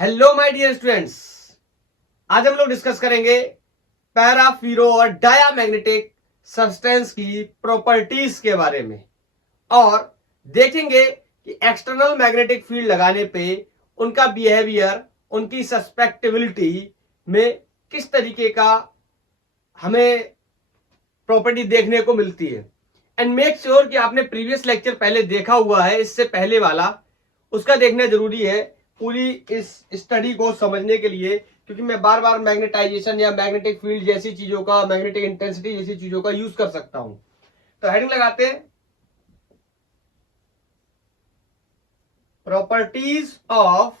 Hello my dear students. आज हम लोग डिस्कस करेंगे पैरा फेरो और डायामैग्नेटिक सब्सटेंस की प्रॉपर्टीज के बारे में और देखेंगे कि एक्सटर्नल मैग्नेटिक फील्ड लगाने पे उनका बिहेवियर, उनकी सस्पेक्टिबिलिटी में किस तरीके का हमें प्रॉपर्टी देखने को मिलती है। एंड मेक श्योर कि आपने प्रीवियस लेक्चर पहले देखा हुआ है, इससे पहले वाला उसका देखना जरूरी है पूरी इस स्टडी को समझने के लिए, क्योंकि मैं बार बार मैग्नेटाइजेशन या मैग्नेटिक फील्ड जैसी चीजों का, मैग्नेटिक इंटेंसिटी जैसी चीजों का यूज कर सकता हूं। तो हेडिंग लगाते हैं, properties of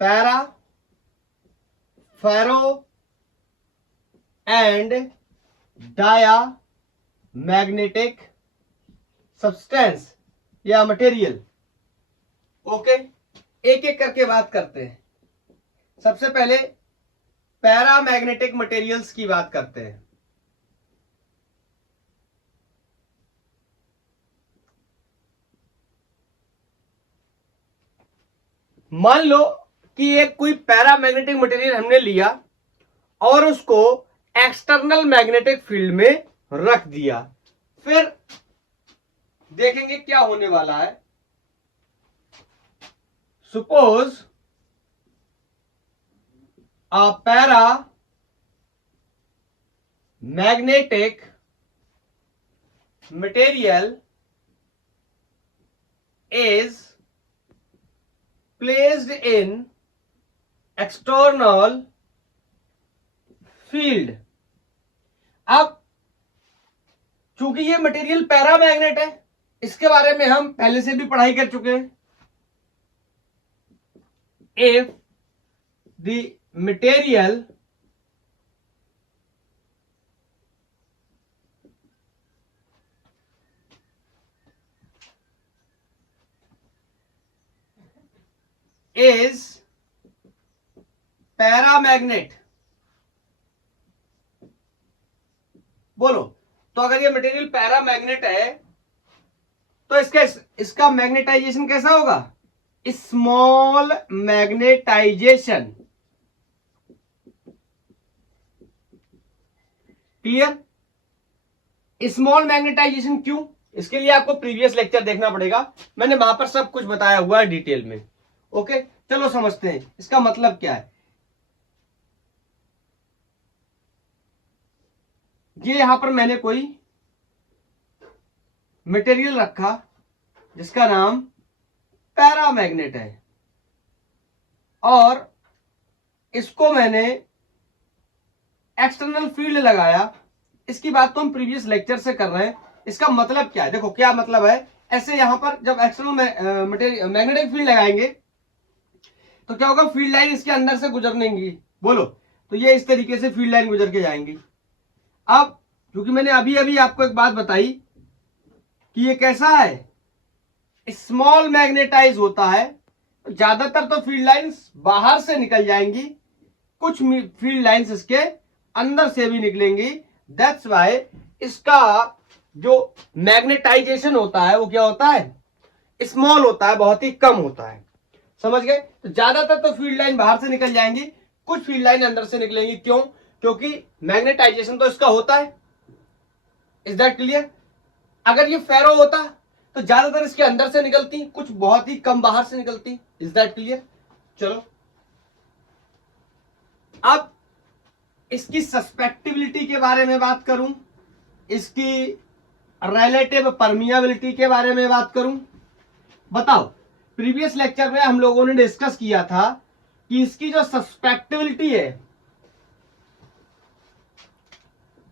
para, ferro and dia magnetic substance या मटेरियल। ओके, एक एक करके बात करते हैं। सबसे पहले पैरामैग्नेटिक मटेरियल्स की बात करते हैं। मान लो कि एक कोई पैरामैग्नेटिक मटेरियल हमने लिया और उसको एक्सटर्नल मैग्नेटिक फील्ड में रख दिया, फिर देखेंगे क्या होने वाला है। Suppose a paramagnetic material is placed in external field। अब चूंकि ये मटेरियल पैरामैग्नेट है, इसके बारे में हम पहले से भी पढ़ाई कर चुके हैं। If the material is paramagnet, बोलो तो अगर ये मटेरियल पैरामैग्नेट है तो इसका मैग्नेटाइजेशन कैसा होगा? Small magnetization. Clear? Small magnetization क्यों? इसके लिए आपको प्रीवियस लेक्चर देखना पड़ेगा, मैंने वहां पर सब कुछ बताया हुआ है डिटेल में। ओके, चलो समझते हैं इसका मतलब क्या है। ये यहां पर मैंने कोई मटेरियल रखा जिसका नाम पैरामैग्नेट है और इसको मैंने एक्सटर्नल फील्ड लगाया। इसकी बात तो हम प्रीवियस लेक्चर से कर रहे हैं। इसका मतलब क्या है? देखो क्या मतलब है। ऐसे यहां पर जब एक्सटर्नल मैग्नेटिक फील्ड लगाएंगे तो क्या होगा? फील्ड लाइन इसके अंदर से गुजरनेगी, बोलो तो ये इस तरीके से फील्ड लाइन गुजर के जाएंगी। अब क्योंकि मैंने अभी अभी आपको एक बात बताई कि ये कैसा है, स्मॉल मैग्नेटाइज होता है, ज्यादातर तो फील्ड लाइंस बाहर से निकल जाएंगी, कुछ फील्ड लाइंस इसके अंदर से भी निकलेंगी। दैट्स वाई इसका जो मैग्नेटाइजेशन होता है वो क्या होता है? स्मॉल होता है, बहुत ही कम होता है। समझ गए? तो ज्यादातर तो फील्ड लाइन बाहर से निकल जाएंगी, कुछ फील्ड लाइन अंदर से निकलेंगी। क्यों? क्योंकि मैग्नेटाइजेशन तो इसका होता है। Is that clear? अगर ये फेरो होता तो ज्यादातर इसके अंदर से निकलती, कुछ बहुत ही कम बाहर से निकलती। Is that clear? चलो अब इसकी सस्पेक्टिबिलिटी के बारे में बात करूं, इसकी रिलेटिव परमिएबिलिटी के बारे में बात करूं। बताओ, प्रीवियस लेक्चर में हम लोगों ने डिस्कस किया था कि इसकी जो सस्पेक्टिबिलिटी है,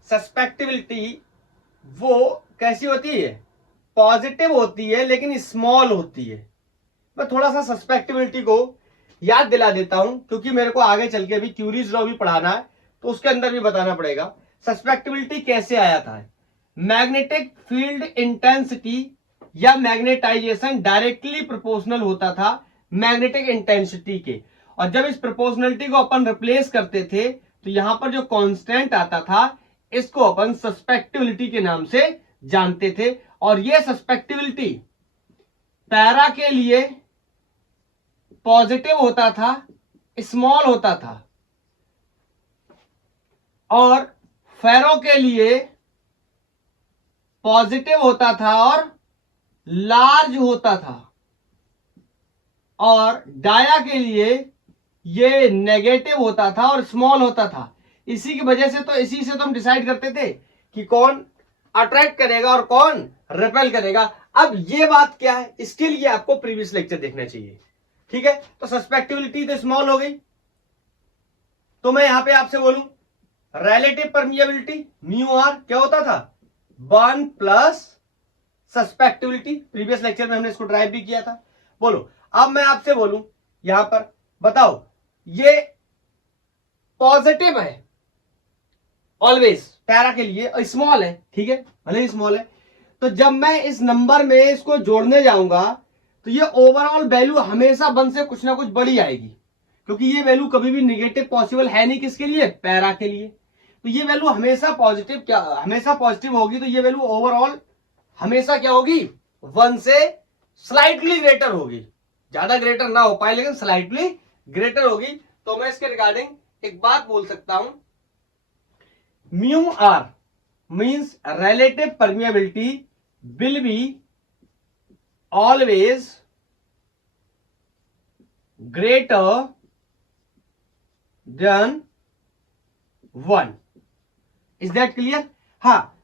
सस्पेक्टिबिलिटी वो कैसी होती है? पॉजिटिव होती है लेकिन स्मॉल होती है। मैं थोड़ा सा सस्पेक्टिबिलिटी को याद दिला देता हूं क्योंकि मेरे को आगे चल के भी क्यूरीज लॉ भी पढ़ाना है, तो उसके अंदर भी बताना पड़ेगा सस्पेक्टिबिलिटी कैसे आया था। मैग्नेटिक फील्ड इंटेंसिटी या मैग्नेटाइजेशन डायरेक्टली प्रोपोर्शनल होता था मैग्नेटिक इंटेंसिटी के, और जब इस प्रोपोर्शनलिटी को अपन रिप्लेस करते थे तो यहां पर जो कांस्टेंट आता था इसको अपन सस्पेक्टिबिलिटी के नाम से जानते थे। और यह सस्पेक्टिबिलिटी पैरा के लिए पॉजिटिव होता था, स्मॉल होता था, और फेरो के लिए पॉजिटिव होता था और लार्ज होता था, और डाया के लिए ये नेगेटिव होता था और स्मॉल होता था। इसी की वजह से तो इसी से तो हम डिसाइड करते थे कि कौन अट्रैक्ट करेगा और कौन रिपेल करेगा। अब ये बात क्या है, इसके लिए आपको प्रीवियस लेक्चर देखना चाहिए, ठीक है। तो सस्पेक्टिबिलिटी तो स्मॉल हो गई, तो मैं यहां पे आपसे बोलूं रिलेटिव परमिएबिलिटी म्यू आर क्या होता था, 1 प्लस सस्पेक्टिबिलिटी। प्रीवियस लेक्चर में हमने इसको ड्राइव भी किया था। बोलो, अब मैं आपसे बोलूं यहां पर, बताओ ये पॉजिटिव है ऑलवेज पैरा के लिए, और स्मॉल है, ठीक है, भले ही स्मॉल है। तो जब मैं इस नंबर में इसको जोड़ने जाऊंगा तो ये ओवरऑल वैल्यू हमेशा 1 से कुछ ना कुछ बड़ी आएगी, क्योंकि ये वैल्यू कभी भी निगेटिव पॉसिबल है नहीं, किसके लिए, पैरा के लिए। तो ये वैल्यू हमेशा पॉजिटिव, क्या हमेशा पॉजिटिव होगी, तो ये वैल्यू ओवरऑल हमेशा क्या होगी, 1 से स्लाइटली ग्रेटर होगी, ज्यादा ग्रेटर ना हो पाए लेकिन स्लाइटली ग्रेटर होगी। तो मैं इसके रिगार्डिंग एक बात बोल सकता हूं, mu r means relative permeability will be always greater than 1। Is that clear? हाँ,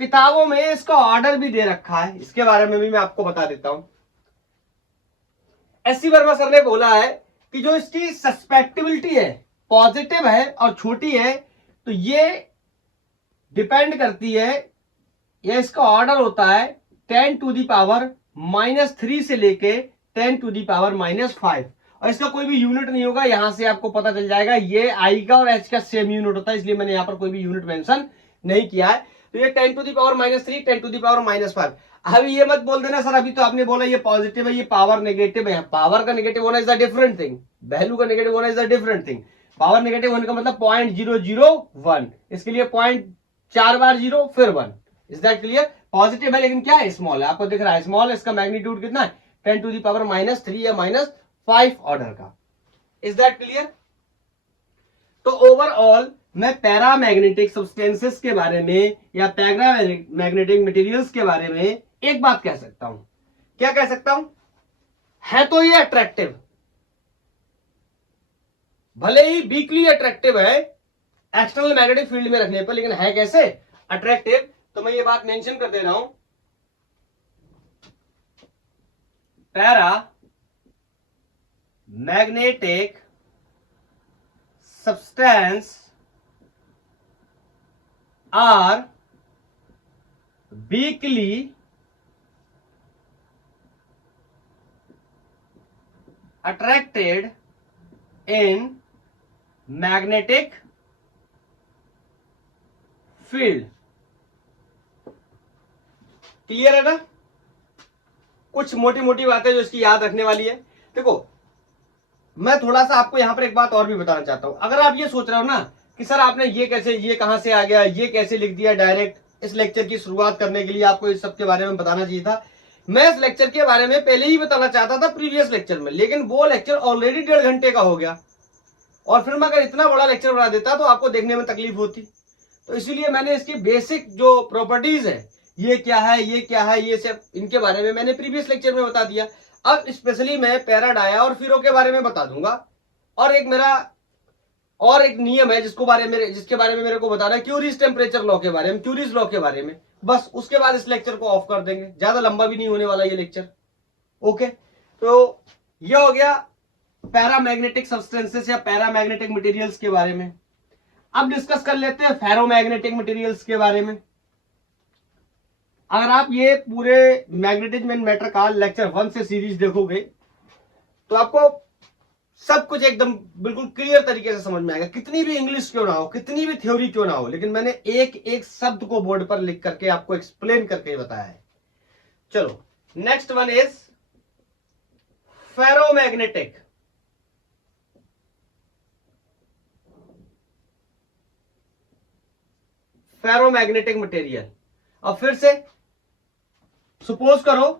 किताबों में इसका ऑर्डर भी दे रखा है, इसके बारे में भी मैं आपको बता देता हूं। एस सी वर्मा सर ने बोला है कि जो इसकी सस्पेक्टिबिलिटी है पॉजिटिव है और छोटी है, तो ये डिपेंड करती है, या इसका ऑर्डर होता है 10 टू दी पावर -3 से लेके 10 टू दी पावर -5, और इसका कोई भी यूनिट नहीं होगा। यहां से आपको पता चल जाएगा ये आई का और एच का सेम यूनिट होता है, इसलिए मैंने यहां पर कोई भी यूनिट मेंशन नहीं किया है। तो ये 10 to the power -3, 10 to the power -5। अभी ये मत बोल देना सर अभी तो आपने बोला ये पॉजिटिव है, ये पावर नेगेटिव है। पावर का नेगेटिव होना is a different thing, value का नेगेटिव होना is a different thing. Power negative होने का मतलब 0.001, इसके लिए 0.4 बार 0 फिर 1। Is that clear? पॉजिटिव है लेकिन क्या है, स्मॉल है, आपको दिख रहा है स्मॉल है। इसका मैग्नीट्यूड कितना है, 10 टू दी पावर -3 या -5 ऑर्डर का। Is that clear? तो ओवरऑल मैं पैरामैग्नेटिक सब्सटेंसेस के बारे में या पैरामैग्नेटिक मटेरियल्स के बारे में एक बात कह सकता हूं। क्या कह सकता हूं? है तो ये अट्रैक्टिव, भले ही वीकली अट्रैक्टिव है एक्सटर्नल मैग्नेटिक फील्ड में रखने पर, लेकिन है कैसे, अट्रैक्टिव। तो मैं ये बात मेंशन कर दे रहा हूं, para magnetic substance are weakly attracted in magnetic field। Clear है ना? कुछ मोटी मोटी बातें जो इसकी याद रखने वाली है। देखो, मैं थोड़ा सा आपको यहां पर एक बात और भी बताना चाहता हूं। अगर आप ये सोच रहे हो ना कि सर आपने ये कैसे, ये कहां से आ गया, ये कैसे लिख दिया डायरेक्ट, इस लेक्चर की शुरुआत करने के लिए आपको इस सब के बारे में बताना चाहिए था। मैं इस लेक्चर के बारे में पहले ही बताना चाहता था प्रीवियस लेक्चर में, लेकिन वो लेक्चर ऑलरेडी 1.5 घंटे का हो गया, और फिर मैं अगर इतना बड़ा लेक्चर बना देता तो आपको देखने में तकलीफ होती। तो इसीलिए मैंने इसकी बेसिक जो प्रॉपर्टीज है, ये क्या है, ये क्या है, ये सब इनके बारे में मैंने प्रीवियस लेक्चर में बता दिया। अब स्पेशली मैं पैराडाया और फिरो के बारे में बता दूंगा, और एक मेरा और एक नियम है जिसके बारे में मेरे को बताना है, क्यूरीज टेम्परेचर लॉ के बारे में, क्यूरीज लॉ के बारे में। बस उसके बाद इस लेक्चर को ऑफ कर देंगे, ज्यादा लंबा भी नहीं होने वाला ये लेक्चर। ओके, तो ये हो गया पैरामैग्नेटिक सब्सटेंसेस या पैरामैग्नेटिक मटेरियल्स के बारे में। अब डिस्कस कर लेते हैं फेरोमैग्नेटिक मटेरियल्स के बारे में। अगर आप ये पूरे मैग्नेटिज्म एंड मैटर का लेक्चर 1 से सीरीज देखोगे तो आपको सब कुछ एकदम बिल्कुल क्लियर तरीके से समझ में आएगा, कितनी भी इंग्लिश क्यों ना हो, कितनी भी थ्योरी क्यों ना हो, लेकिन मैंने एक एक शब्द को बोर्ड पर लिख करके आपको एक्सप्लेन करके बताया है। चलो, next one is ferromagnetic. Ferromagnetic material. अब फिर से सपोज करो,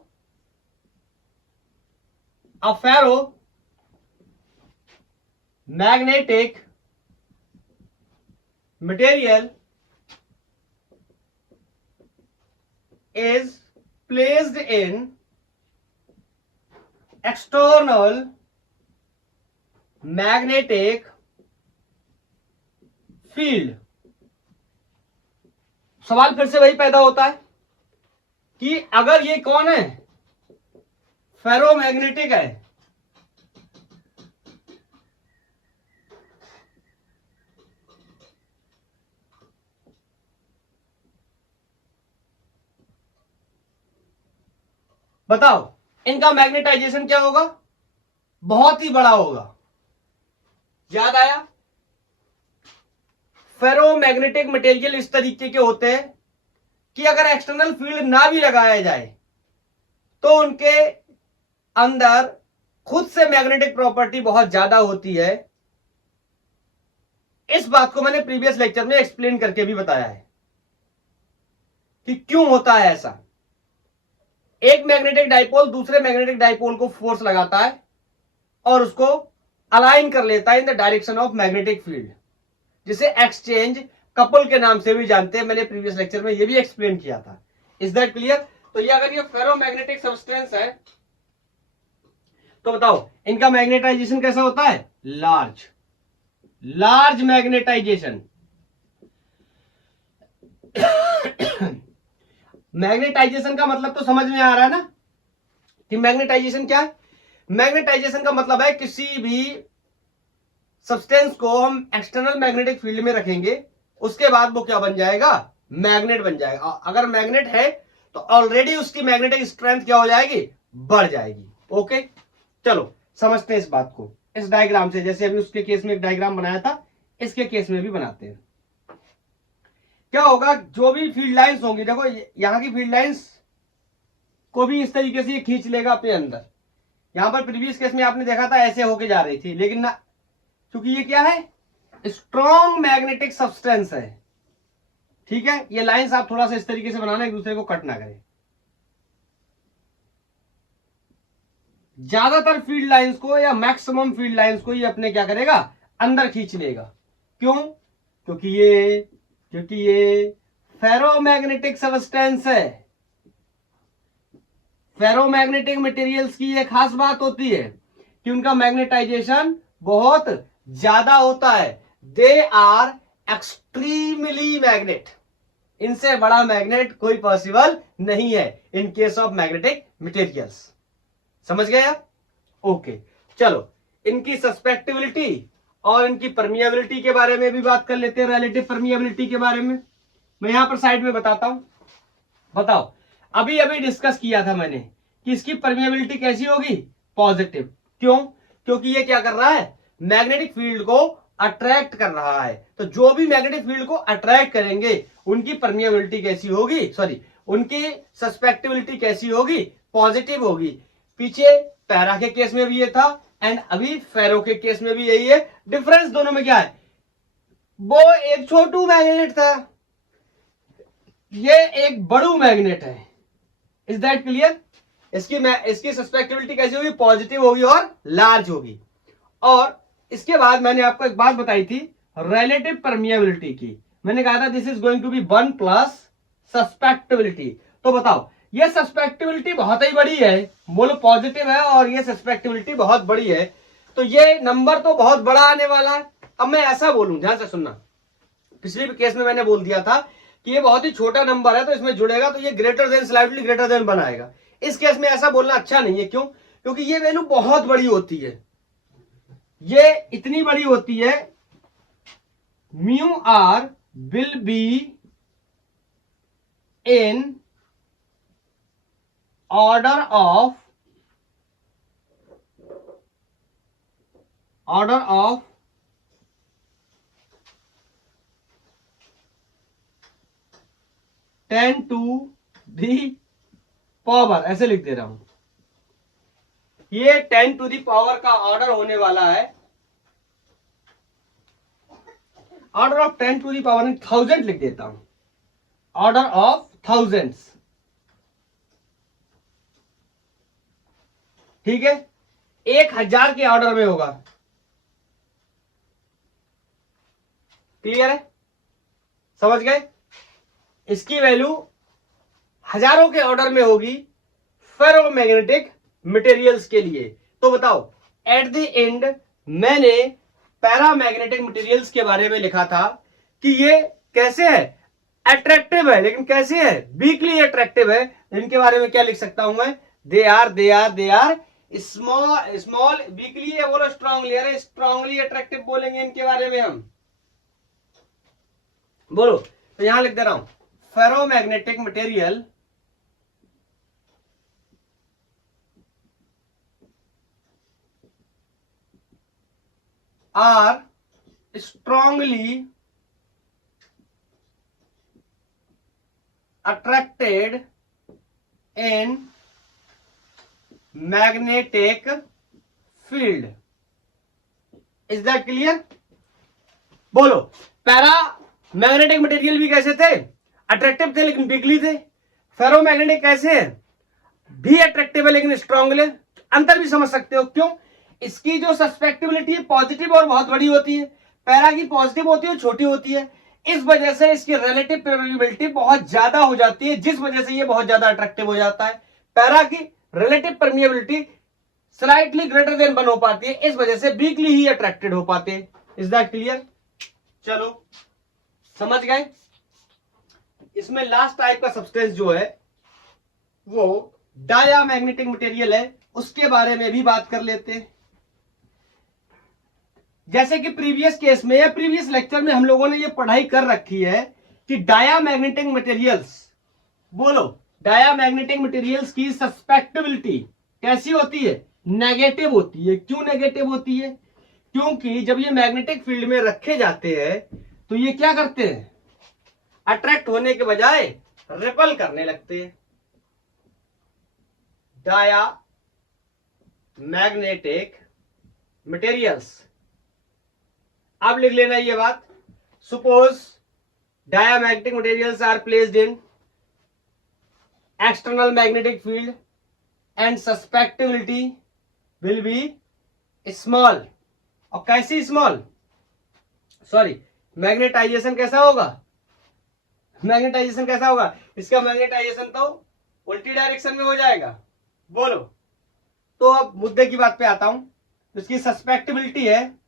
a ferromagnetic material is placed in external magnetic field। सवाल फिर से वही पैदा होता है कि अगर ये कौन है, फेरोमैग्नेटिक है, बताओ इनका मैग्नेटाइजेशन क्या होगा, बहुत ही बड़ा होगा। याद आया? फेरोमैग्नेटिक मटेरियल इस तरीके के होते हैं कि अगर एक्सटर्नल फील्ड ना भी लगाया जाए तो उनके अंदर खुद से मैग्नेटिक प्रॉपर्टी बहुत ज्यादा होती है। इस बात को मैंने प्रीवियस लेक्चर में एक्सप्लेन करके भी बताया है कि क्यों होता है ऐसा। एक मैग्नेटिक डाइपोल दूसरे मैग्नेटिक डाइपोल को फोर्स लगाता है और उसको अलाइन कर लेता है in the direction of magnetic field, जिसे एक्सचेंज कपल के नाम से भी जानते हैं। मैंने प्रीवियस लेक्चर में ये भी एक्सप्लेन किया था। Is that clear? तो ये अगर ये फेरोमैग्नेटिक सब्सटेंस है तो बताओ इनका मैग्नेटाइजेशन कैसा होता है, लार्ज, लार्ज मैग्नेटाइजेशन। मैग्नेटाइजेशन का मतलब तो समझ में आ रहा है ना कि मैग्नेटाइजेशन क्या है। मैग्नेटाइजेशन का मतलब है किसी भी सब्सटेंस को हम एक्सटर्नल मैग्नेटिक फील्ड में रखेंगे, उसके बाद वो क्या बन जाएगा, मैग्नेट बन जाएगा। अगर मैग्नेट है तो ऑलरेडी उसकी मैग्नेटिक स्ट्रेंथ क्या हो जाएगी, बढ़ जाएगी। ओके, चलो समझते हैं इस बात को इस डायग्राम से। जैसे अभी उसके केस में एक डायग्राम बनाया था, इसके केस में भी बनाते हैं। क्या होगा, जो भी फील्ड लाइंस होंगी, देखो यहां की फील्ड लाइंस को भी इस तरीके से ये खींच लेगा अपने अंदर। यहां पर प्रीवियस केस में आपने देखा था ऐसे होके जा रही थी, लेकिन ना, क्योंकि ये क्या है, स्ट्रॉन्ग मैग्नेटिक सब्सटेंस है। ठीक है, ये लाइंस आप थोड़ा सा इस तरीके से बनाना, एक दूसरे को कट ना करें। ज्यादातर फील्ड लाइंस को या मैक्सिमम फील्ड लाइंस को ये अपने क्या करेगा, अंदर खींच लेगा। क्यों? क्योंकि ये फेरोमैग्नेटिक सब्सटेंस है। फेरोमैग्नेटिक मटेरियल्स की ये खास बात होती है कि उनका मैग्नेटाइजेशन बहुत ज्यादा होता है। They are extremely magnet. इनसे बड़ा मैग्नेट कोई पॉसिबल नहीं है in case of magnetic materials. समझ गए आप? ओके, चलो इनकी सस्पेक्टिबिलिटी और इनकी परमिएबिलिटी के बारे में भी बात कर लेते हैं। रिलेटिव परमिएबिलिटी के बारे में मैं यहां पर साइड में बताता हूं। बताओ, अभी अभी डिस्कस किया था मैंने कि इसकी परमिएबिलिटी कैसी होगी, पॉजिटिव। क्यों? क्योंकि ये क्या कर रहा है, मैग्नेटिक फील्ड को अट्रैक्ट कर रहा है। तो जो भी मैग्नेटिक फील्ड को अट्रैक्ट करेंगे उनकी परमिएबिलिटी कैसी होगी, सॉरी उनकी सस्पेक्टिबिलिटी कैसी होगी, पॉजिटिव होगी। पीछे पैरा के केस में भी ये था एंड अभी फेरो के केस में भी यही है। डिफरेंस दोनों में क्या है, वो एक छोटू मैग्नेट था, ये एक बड़ू मैग्नेट है। Is that clear? इसकी सस्पेक्टिबिलिटी कैसी होगी, पॉजिटिव होगी और लार्ज होगी। और इसके बाद मैंने आपको एक बात बताई थी रिलेटिव परमिएबिलिटी की। मैंने कहा था this is going to be 1 plus susceptibility. तो बताओ, ये सस्पेक्टिबिलिटी बहुत ही बड़ी है, बोलो पॉजिटिव है और ये सस्पेक्टिबिलिटी बहुत बड़ी है, तो ये नंबर तो बहुत बड़ा आने वाला है। अब मैं ऐसा बोलूं, ध्यान से सुनना, पिछले केस में मैंने बोल दिया था कि ये बहुत ही छोटा नंबर है तो इसमें जुड़ेगा तो ये greater than, slightly greater than बनाएगा। इस केस में ऐसा बोलना अच्छा नहीं है। क्यों? क्योंकि ये वैल्यू बहुत बड़ी होती है, ये इतनी बड़ी होती है। Mu r will be in order of 10 to the power, ऐसे लिख दे रहा हूं। ये 10 to the पावर का ऑर्डर होने वाला है, order of 10 to the power 1000 लिख देता हूं, ऑर्डर ऑफ थाउजेंड्स। ठीक है, 1000 के ऑर्डर में होगा। क्लियर है? समझ गए? इसकी वैल्यू हजारों के ऑर्डर में होगी फेरोमैग्नेटिक मटेरियल्स के लिए। तो बताओ, एट द एंड मैंने पैरामैग्नेटिक मटेरियल्स के बारे में लिखा था कि ये कैसे है, अट्रैक्टिव है, लेकिन कैसे है, वीकली अट्रैक्टिव है। इनके बारे में क्या लिख सकता हूं मैं, दे आर स्मॉल वीकली है, बोलो स्ट्रांगली, अरे स्ट्रांगली अट्रैक्टिव बोलेंगे इनके बारे में हम, बोलो। तो यहां लिख दे रहा हूं, ferromagnetic material are strongly attracted in magnetic field. Is that clear? बोलो, पैरा मैग्नेटिक मटेरियल भी कैसे थे, अट्रैक्टिव थे लेकिन वीकली थे। फेरोमैग्नेटिक कैसे है, भी अट्रैक्टिव है लेकिन स्ट्रांग है। अंतर भी समझ सकते हो, क्यों? इसकी जो सस्पेक्टिबिलिटी है पॉजिटिव और बहुत बड़ी होती है, पैरा की पॉजिटिव होती है, छोटी होती है। इस वजह से इसकी रिलेटिव परमिएबिलिटी बहुत ज्यादा हो जाती है, जिस वजह से ये बहुत ज्यादा अट्रैक्टिव हो जाता है। पैरा की relative permeability slightly greater than 1 हो पाती है, इस वजह से वीकली ही अट्रैक्टेड हो पाते हैं। Is that clear? चलो, समझ गए? इसमें लास्ट टाइप का सब्सटेंस जो है वो डायामैग्नेटिक मटेरियल है, उसके बारे में भी बात कर लेते हैं। जैसे कि प्रीवियस केस में या प्रीवियस लेक्चर में हम लोगों ने ये पढ़ाई कर रखी है कि डायामैग्नेटिक मटेरियल्स, बोलो, डायामैग्नेटिक मटेरियल्स की सस्पेक्टिबिलिटी कैसी होती है, नेगेटिव होती है। क्यों नेगेटिव होती है? क्योंकि जब ये मैग्नेटिक फील्ड में रखे जाते हैं तो ये क्या करते हैं, अट्रैक्ट होने के बजाय रिपल करने लगते हैं। डायामैग्नेटिक मटेरियल्स, अब लिख लेना ये बात। Suppose diamagnetic materials are placed in external magnetic field and susceptibility will be small. और कैसी स्मॉल, सॉरी, मैग्नेटाइजेशन कैसा होगा, मैग्नेटाइजेशन कैसा होगा, इसका मैग्नेटाइजेशन तो उल्टी डायरेक्शन में हो जाएगा, बोलो। तो अब मुद्दे की बात पे आता हूं। इसकी सस्पेक्टिबिलिटी है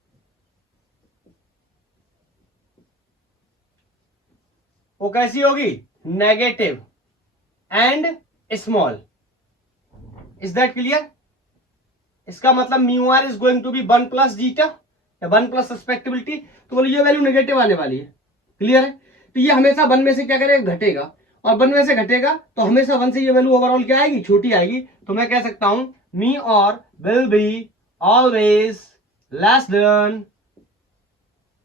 वो कैसी होगी, negative and small. Is that clear? इसका मतलब mu r is going to be 1 plus zeta या 1 प्लस सस्पेक्टिबिलिटी, तो बोलो ये वैल्यू नेगेटिव आने वाली है। क्लियर है? तो ये हमेशा 1 में से क्या करेगा, घटेगा, और 1 में से घटेगा तो हमेशा 1 से ये वैल्यू ओवरऑल क्या आएगी, छोटी आएगी। तो मैं कह सकता हूं मी और will be always less than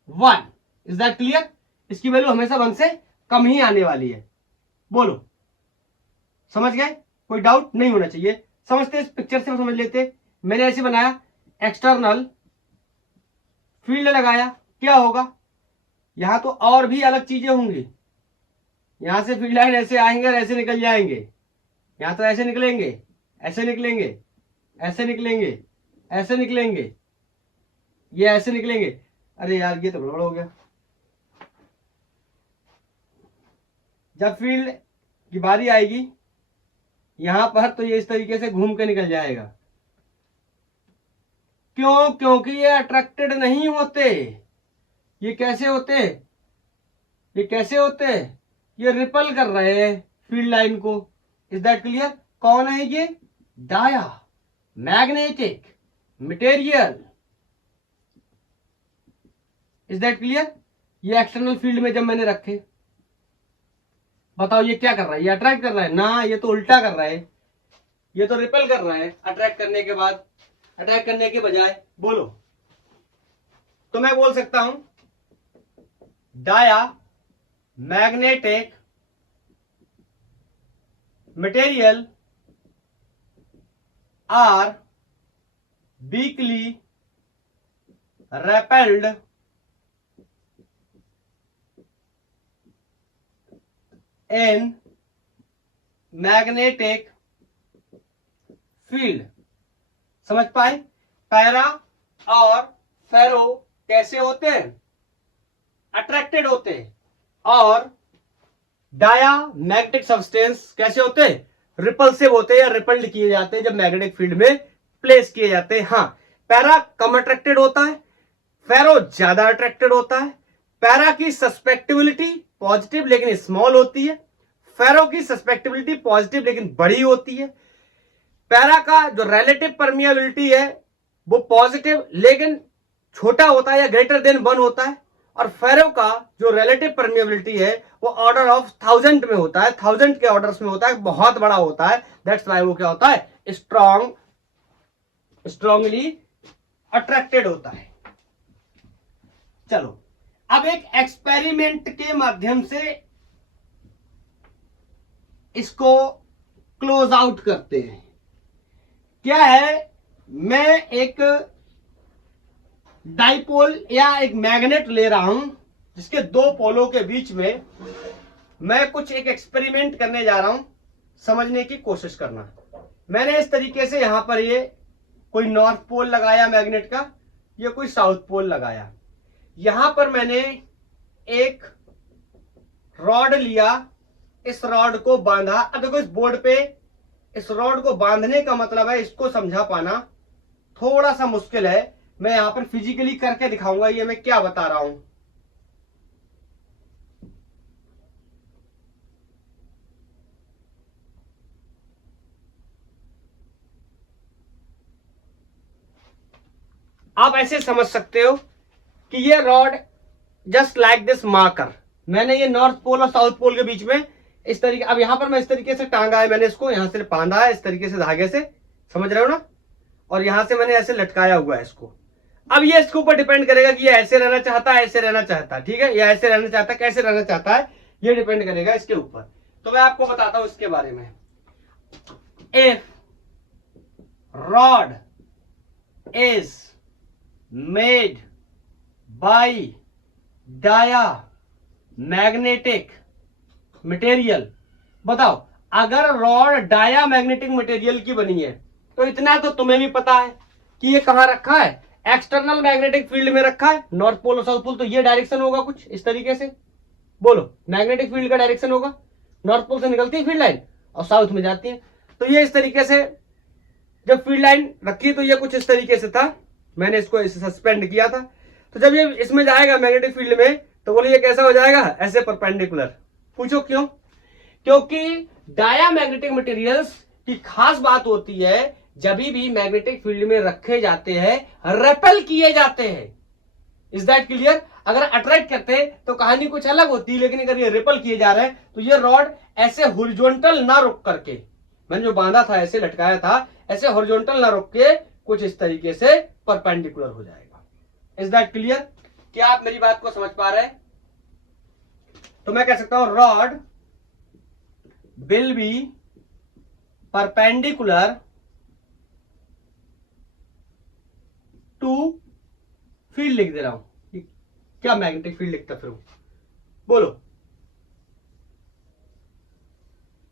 1। Is that clear? इसकी वैल्यू हमेशा 1 से कम ही आने वाली है, बोलो। समझ गए? कोई डाउट नहीं होना चाहिए। समझते, इस पिक्चर से समझ लेते। मैंने ऐसे बनाया, एक्सटर्नल फील्ड लगाया, क्या होगा, यहां तो और भी अलग चीजें होंगी। यहां से फील्ड लाइन ऐसे आएंगे और ऐसे निकल जाएंगे, यहां तो ऐसे निकलेंगे, ऐसे निकलेंगे, ऐसे निकलेंगे, ऐसे निकलेंगे, ये ऐसे निकलेंगे। अरे यार ये तो गड़बड़ हो गया। जब फील्ड की बारी आएगी यहां पर तो ये इस तरीके से घूम के निकल जाएगा। क्यों? क्योंकि ये अट्रैक्टेड नहीं होते। ये कैसे होते, ये कैसे होते, ये रिपल कर रहे हैं फील्ड लाइन को। Is that clear? कौन है ये, dia magnetic material. Is that clear? ये एक्सटर्नल फील्ड में जब मैंने रखे, बताओ ये क्या कर रहा है, ये अट्रैक्ट कर रहा है ना, ये तो उल्टा कर रहा है, ये तो रिपेल कर रहा है अट्रैक्ट करने के बाद, अटैक करने के बजाय, बोलो। तो मैं बोल सकता हूं dia magnetic material are weakly repelled in magnetic field. समझ पाए? पैरा और फेरो कैसे होते हैं, अट्रैक्टेड होते हैं, और डायामैग्नेटिक सब्सटेंस कैसे होते हैं, रिपल्सिव होते हैं या रिपल्ड किए जाते हैं जब मैग्नेटिक फील्ड में प्लेस किए जाते हैं। हाँ, पैरा कम अट्रैक्टेड होता है, फेरो ज्यादा अट्रैक्टेड होता है। पैरा की सस्पेक्टिबिलिटी पॉजिटिव लेकिन स्मॉल होती है, फेरो की सस्पेक्टिबिलिटी पॉजिटिव लेकिन बड़ी होती है। पैरा का जो रिलेटिव परमिएबिलिटी है वो पॉजिटिव लेकिन छोटा होता है या ग्रेटर देन 1 होता है, और फेरो का जो रिलेटिव परमिएबिलिटी है वो ऑर्डर ऑफ 1000 में होता है, 1000 के ऑर्डर्स में होता है, बहुत बड़ा होता है। दैट्स व्हाई वो क्या होता है, स्ट्रांगली अट्रैक्टेड होता है। चलो अब एक एक्सपेरिमेंट के माध्यम से इसको क्लोज आउट करते हैं। क्या है, मैं एक डाइपोल या एक मैग्नेट ले रहा हूं जिसके दो पोलों के बीच में मैं कुछ एक एक्सपेरिमेंट करने जा रहा हूं, समझने की कोशिश करना। मैंने इस तरीके से यहां पर ये कोई नॉर्थ पोल लगाया मैग्नेट का, ये कोई साउथ पोल लगाया। यहां पर मैंने एक रॉड लिया, इस रॉड को बांधा। अब देखो इस बोर्ड पे इस रॉड को बांधने का मतलब है, इसको समझा पाना थोड़ा सा मुश्किल है। मैं यहां पर फिजिकली करके दिखाऊंगा ये मैं क्या बता रहा हूं। आप ऐसे समझ सकते हो कि ये rod just like this marker, मैंने ये नॉर्थ पोल और साउथ पोल के बीच में इस तरीके, अब यहां पर मैं इस तरीके से टांगा है, मैंने इसको यहां से बांधा है इस तरीके से धागे से, समझ रहे हो ना, और यहां से मैंने ऐसे लटकाया हुआ है इसको। अब ये इसके ऊपर डिपेंड करेगा कि ये ऐसे रहना चाहता है, ऐसे रहना चाहता है, ठीक है, या ऐसे रहना चाहता है, कैसे रहना चाहता है, ये डिपेंड करेगा इसके ऊपर। तो मैं आपको बताता हूं इसके बारे में। If rod is made bye diamagnetic material, बताओ अगर रॉड डायामैग्नेटिक मटेरियल की बनी है तो इतना तो तुम्हें भी पता है कि ये कहां रखा है, एक्सटर्नल मैग्नेटिक फील्ड में रखा है, नॉर्थ पोल और साउथ पोल। तो ये डायरेक्शन होगा कुछ इस तरीके से, बोलो मैग्नेटिक फील्ड का डायरेक्शन होगा, नॉर्थ पोल से निकलती है फील्ड लाइन और साउथ में जाती है। तो ये इस तरीके से जब फील्ड लाइन रखी तो ये कुछ इस तरीके से था, मैंने इसको इसे सस्पेंड किया था। तो जब ये इसमें जाएगा मैग्नेटिक फील्ड में तो बोले ये कैसा हो जाएगा, ऐसे परपेंडिकुलर। पूछो क्यों, क्योंकि डायामैग्नेटिक मटेरियल्स की खास बात होती है जब भी मैग्नेटिक फील्ड में रखे जाते हैं रेपेल किए जाते हैं। Is that clear? अगर अट्रैक्ट करते हैं तो कहानी कुछ अलग होती है, लेकिन अगर ये रिपल किए जा रहे हैं तो ये रॉड ऐसे हॉरिजॉन्टल ना रुक करके, मैंने जो बांधा था ऐसे लटकाया था, ऐसे हॉरिजॉन्टल ना रुक के कुछ इस तरीके से परपेंडिकुलर हो जाएगा। Is that clear? क्या आप मेरी बात को समझ पा रहे हैं? तो मैं कह सकता हूं rod will be perpendicular to field, लिख दे रहा हूं, क्या मैग्नेटिक फील्ड लिखता फिर बोलो,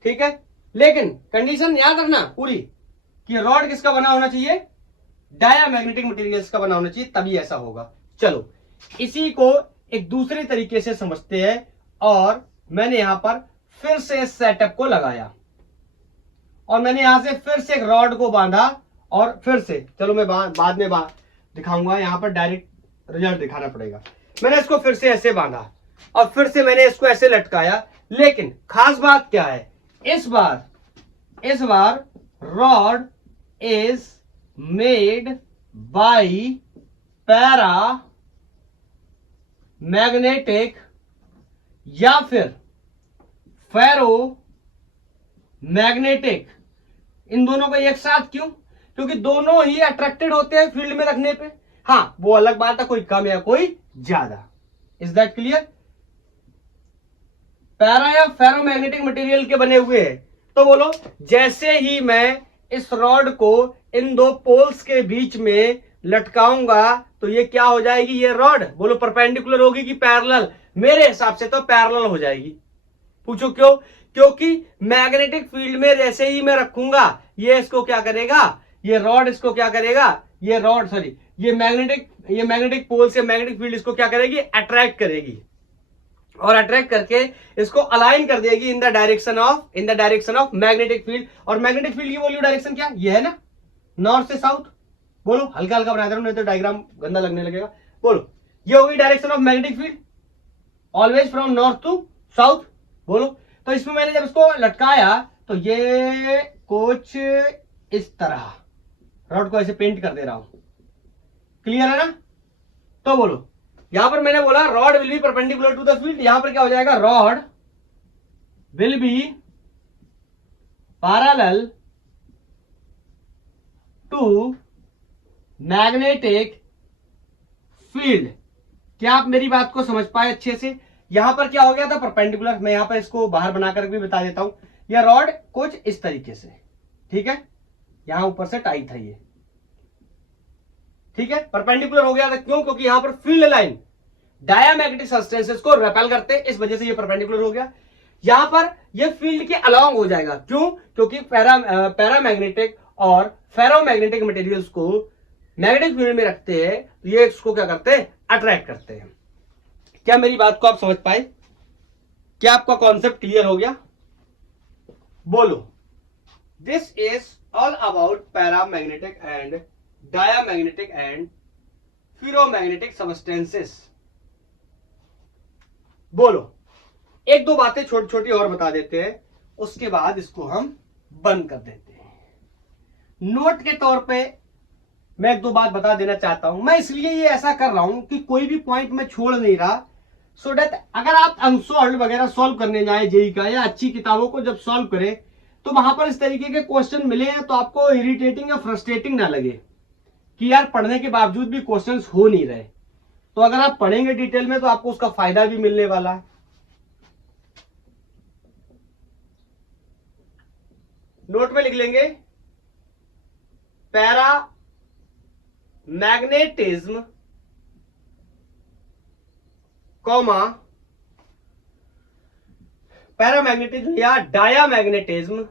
ठीक है। लेकिन कंडीशन याद रखना पूरी कि रॉड किसका बना होना चाहिए, डायामैग्नेटिक मटेरियल्स का बना होना चाहिए, तभी ऐसा होगा। चलो इसी को एक दूसरे तरीके से समझते हैं, और मैंने यहां पर फिर से इस सेटअप को लगाया और मैंने यहां से फिर से एक रॉड को बांधा, और फिर से चलो मैं बाद में दिखाऊंगा, यहां पर डायरेक्ट रिजल्ट दिखाना पड़ेगा। मैंने इसको फिर से ऐसे बांधा और फिर से मैंने इसको ऐसे लटकाया। लेकिन खास बात क्या है, इस बार rod is made by paramagnetic या फिर फेरो मैग्नेटिक, इन दोनों को एक साथ क्यों, क्योंकि दोनों ही अट्रैक्टेड होते हैं फील्ड में रखने पे। हाँ वो अलग बात है, कोई कम या कोई ज्यादा। Is that clear? पैरा या फेरोमैग्नेटिक मटेरियल के बने हुए हैं, तो बोलो जैसे ही मैं इस रॉड को इन दो पोल्स के बीच में लटकाऊंगा तो ये क्या हो जाएगी, ये रॉड बोलो परपेंडिकुलर होगी कि पैरेलल? मेरे हिसाब से तो पैरेलल हो जाएगी। पूछो क्यों? क्योंकि मैग्नेटिक फील्ड में जैसे ही मैं रखूंगा ये इसको क्या करेगा, ये रॉड इसको क्या करेगा, ये रॉड सॉरी ये मैग्नेटिक पोल से मैग्नेटिक फील्ड इसको क्या करेगी, अट्रैक्ट करेगी। और अट्रैक्ट करके इसको अलाइन कर देगी in the direction of magnetic field. और मैग्नेटिक फील्ड की वॉल्यूम डायरेक्शन क्या, ये है ना, नॉर्थ से साउथ। बोलो, हल्का हल्का बना दे रहा हूं, नहीं तो डायग्राम गंदा लगने लगेगा। बोलो, ये होगी direction of magnetic field, always from north to south. बोलो, तो इसमें मैंने जब इसको लटकाया तो ये कुछ इस तरह रॉड को ऐसे पेंट कर दे रहा हूं, क्लियर है ना। तो बोलो, यहां पर मैंने बोला rod will be perpendicular to the field, यहां पर क्या हो जाएगा, rod will be parallel to magnetic field. क्या आप मेरी बात को समझ पाए अच्छे से। यहां पर क्या हो गया था, परपेंडिकुलर। मैं यहां पर इसको बाहर बनाकर भी बता देता हूं। यह रॉड कुछ इस तरीके से, ठीक है, यहां ऊपर से टाइट है ये, ठीक है, परपेंडिकुलर हो गया था। क्यों, क्योंकि यहां पर फील्ड लाइन डायामैग्नेटिक सब्सटेंसेस को रेपेल करते हैं, इस वजह से ये परपेंडिकुलर हो गया। यहां पर ये फील्ड के अलोंग हो जाएगा। क्यों, क्योंकि पैरामैग्नेटिक और फेरोमैग्नेटिक मटेरियल्स को मैग्नेटिक फील्ड में रखते हैं, तो ये इसको क्या करते हैं, अट्रैक्ट करते हैं। क्या मेरी बात को आप समझ पाए, क्या आपका कॉन्सेप्ट क्लियर हो गया। बोलो, this is all about paramagnetic and diamagnetic and ferromagnetic substances. बोलो, एक दो बातें छोटी छोटी और बता देते हैं, उसके बाद इसको हम बंद कर देते हैं। नोट के तौर पे मैं एक दो बात बता देना चाहता हूं। मैं इसलिए ये ऐसा कर रहा हूं कि कोई भी पॉइंट मैं छोड़ नहीं रहा, सो डेट अगर आप अनसॉल्व वगैरह सॉल्व करने जाए जेई का, या अच्छी किताबों को जब सॉल्व करें, तो वहां पर इस तरीके के क्वेश्चन मिले हैं तो आपको इरिटेटिंग या फ्रस्ट्रेटिंग ना लगे कि यार पढ़ने के बावजूद भी क्वेश्चंस हो नहीं रहे। तो अगर आप पढ़ेंगे डिटेल में तो आपको उसका फायदा भी मिलने वाला है। नोट में लिख लेंगे, पैरा मैग्नेटिज्म कॉमा पैरामैग्नेटिज्म या diamagnetism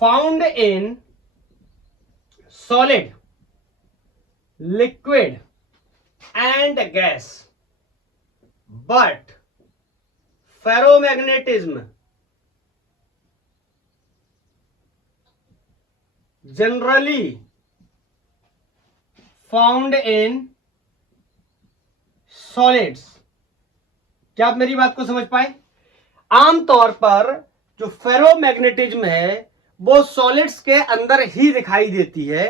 found in solid, liquid and gas, but ferromagnetism generally found in solids। क्या आप मेरी बात को समझ पाए। आमतौर पर जो फेरोमैग्नेटिज्म है वो सॉलिड्स के अंदर ही दिखाई देती है,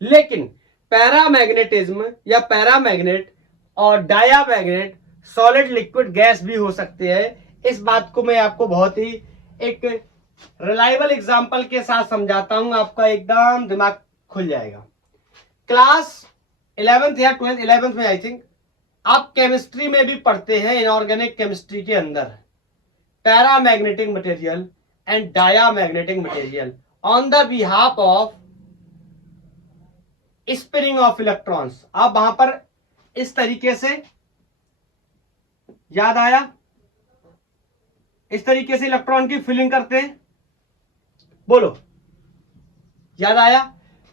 लेकिन पैरामैग्नेटिज्म या पैरामैग्नेट और डायामैग्नेट सॉलिड, लिक्विड, गैस भी हो सकते हैं। इस बात को मैं आपको बहुत ही एक रिलायबल एग्जांपल के साथ समझाता हूं, आपका एकदम दिमाग खुल जाएगा। क्लास 11th या 12th, 11th में आई थिंक आप केमिस्ट्री में भी पढ़ते हैं, इनऑर्गेनिक केमिस्ट्री के अंदर paramagnetic material and diamagnetic material on the behalf of spinning of electrons. आप वहां पर इस तरीके से, याद आया, इस तरीके से इलेक्ट्रॉन की फिलिंग करते हैं। बोलो, याद आया।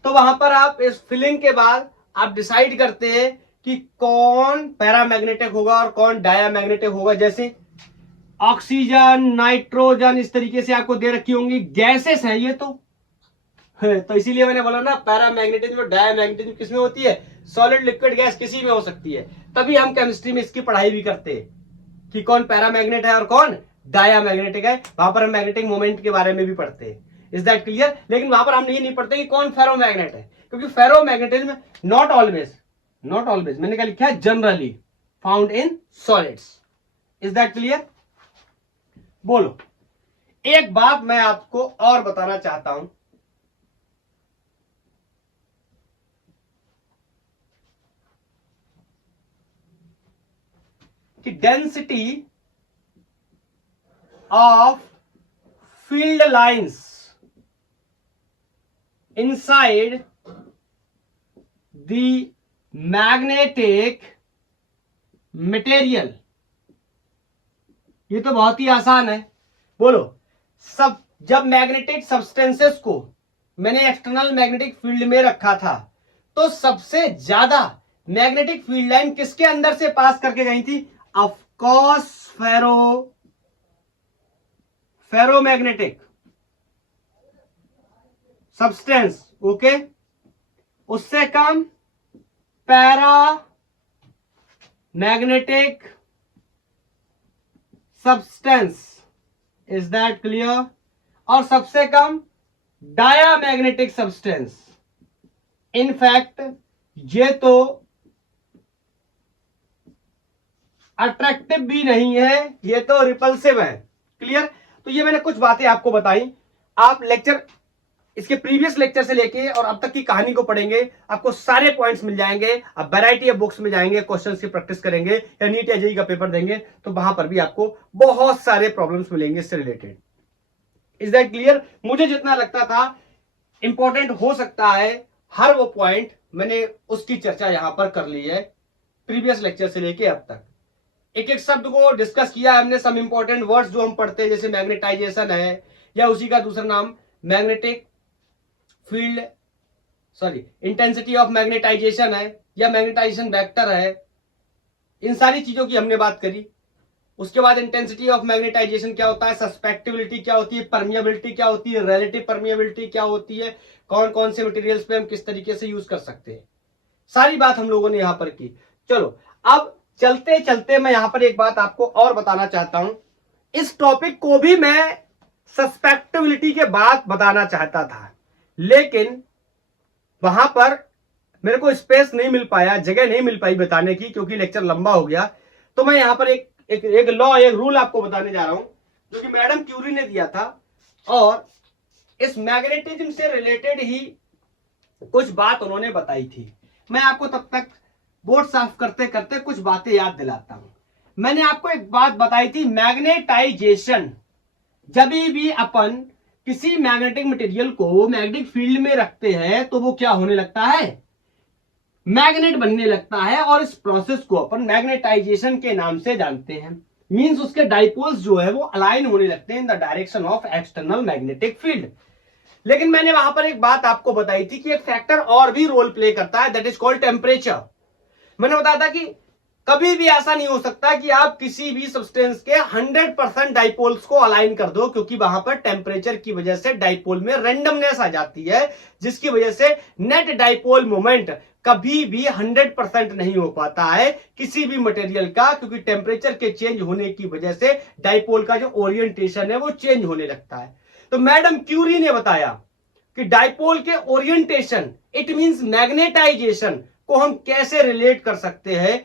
तो वहां पर आप इस फिलिंग के बाद आप डिसाइड करते हैं कि कौन पैरामैग्नेटिक होगा और कौन डायामैग्नेटिक होगा। जैसे ऑक्सीजन, नाइट्रोजन, इस तरीके से आपको दे रखी होंगी, गैसेस है ये तो इसीलिए मैंने बोला ना पैरामैग्नेटिज्म और डायामैग्नेटिज्म किसमें होती है, सॉलिड, लिक्विड, गैस किसी में हो सकती है। तभी हम केमिस्ट्री में इसकी पढ़ाई भी करते हैं कि कौन पैरामैग्नेट है और कौन डायामैग्नेटिक है। वहां पर हम मैग्नेटिक मोमेंट के बारे में भी पढ़ते हैं। Is that clear. लेकिन वहां पर हम ये नहीं पढ़ते कि कौन फेरोमैग्नेट है, क्योंकि फेरोमैग्नेटिज्म नॉट ऑलवेज मैंने क्या लिखा है, generally found in solids. Is that clear. बोलो, एक बात मैं आपको और बताना चाहता हूं कि density of field lines inside the magnetic material, ये तो बहुत ही आसान है। बोलो, सब जब मैग्नेटिक सब्सटेंसेस को मैंने एक्सटर्नल मैग्नेटिक फील्ड में रखा था तो सबसे ज्यादा मैग्नेटिक फील्ड लाइन किसके अंदर से पास करके गई थी? Of course ferromagnetic substance. Okay, उससे कम para magnetic substance. Is that clear? और सबसे कम डायामैग्नेटिक सब्सटेंस। इनफैक्ट ये तो अट्रैक्टिव भी नहीं है, ये तो रिपल्सिव है। क्लियर? तो ये मैंने कुछ बातें आपको बताई। आप लेक्चर, इसके प्रीवियस लेक्चर से लेके और अब तक की कहानी को पढ़ेंगे, आपको सारे पॉइंट्स मिल जाएंगे। आप वैरायटी ऑफ बुक्स में जाएंगे, क्वेश्चंस की प्रैक्टिस करेंगे, या नीट या जेईई का पेपर देंगे तो वहां पर भी आपको बहुत सारे प्रॉब्लम्स मिलेंगे इससे रिलेटेड। Is that clear? मुझे जितना लगता था इंपॉर्टेंट हो सकता है हर वो पॉइंट, मैंने उसकी चर्चा यहां पर कर ली है प्रीवियस लेक्चर से लेके अब तक। एक एक शब्द को डिस्कस किया हमने, सम इंपॉर्टेंट वर्ड्स जो हम पढ़ते हैं, जैसे मैग्नेटाइजेशन है, या उसी का दूसरा नाम magnetic field, sorry intensity of magnetization है, या मैग्नेटाइजेशन वेक्टर है। इन सारी चीजों की हमने बात करी। उसके बाद इंटेंसिटी ऑफ मैग्नेटाइजेशन क्या होता है, सस्पेक्टिबिलिटी क्या होती है, परमिएबिलिटी क्या होती है, रिलेटिव परमिएबिलिटी क्या होती है, कौन कौन से मटेरियल्स पे हम किस तरीके से यूज कर सकते हैं, सारी बात हम लोगों ने यहां पर की। चलो अब चलते चलते मैं यहां पर एक बात आपको और बताना चाहता हूं। इस टॉपिक को भी मैं सस्पेक्टिबिलिटी के बाद बताना चाहता था, लेकिन वहां पर मेरे को स्पेस नहीं मिल पाया, जगह नहीं मिल पाई बताने की, क्योंकि लेक्चर लंबा हो गया। तो मैं यहां पर एक लॉ, एक रूल आपको बताने जा रहा हूं, जो कि मैडम क्यूरी ने दिया था, और इस मैग्नेटिज्म से रिलेटेड ही कुछ बात उन्होंने बताई थी। मैं आपको तब तक बोर्ड साफ करते करते कुछ बातें याद दिलाता हूं। मैंने आपको एक बात बताई थी, मैग्नेटाइजेशन। जब भी अपन किसी मैग्नेटिक मटेरियल को मैग्नेटिक फील्ड में रखते हैं तो वो क्या होने लगता है? मैग्नेट बनने लगता है, और इस प्रोसेस को अपन मैग्नेटाइजेशन के नाम से जानते हैं। मींस उसके डाइपोल्स जो है वो अलाइन होने लगते हैं in the direction of external magnetic field. लेकिन मैंने वहां पर एक बात आपको बताई थी कि एक फैक्टर और भी रोल प्ले करता है, दैट इज कॉल्ड टेम्परेचर। मैंने बताया था कि कभी भी ऐसा नहीं हो सकता कि आप किसी भी सब्सटेंस के 100% डाइपोल्स को अलाइन कर दो, क्योंकि वहां पर टेम्परेचर की वजह से डाइपोल में रैंडमनेस आ जाती है, जिसकी वजह से नेट डाइपोल मोमेंट कभी भी 100% नहीं हो पाता है किसी भी मटेरियल का, क्योंकि टेम्परेचर के चेंज होने की वजह से डाइपोल का जो ओरिएंटेशन है वो चेंज होने लगता है। तो मैडम क्यूरी ने बताया कि डाइपोल के ओरिएंटेशन, इट मींस मैग्नेटाइजेशन को हम कैसे रिलेट कर सकते हैं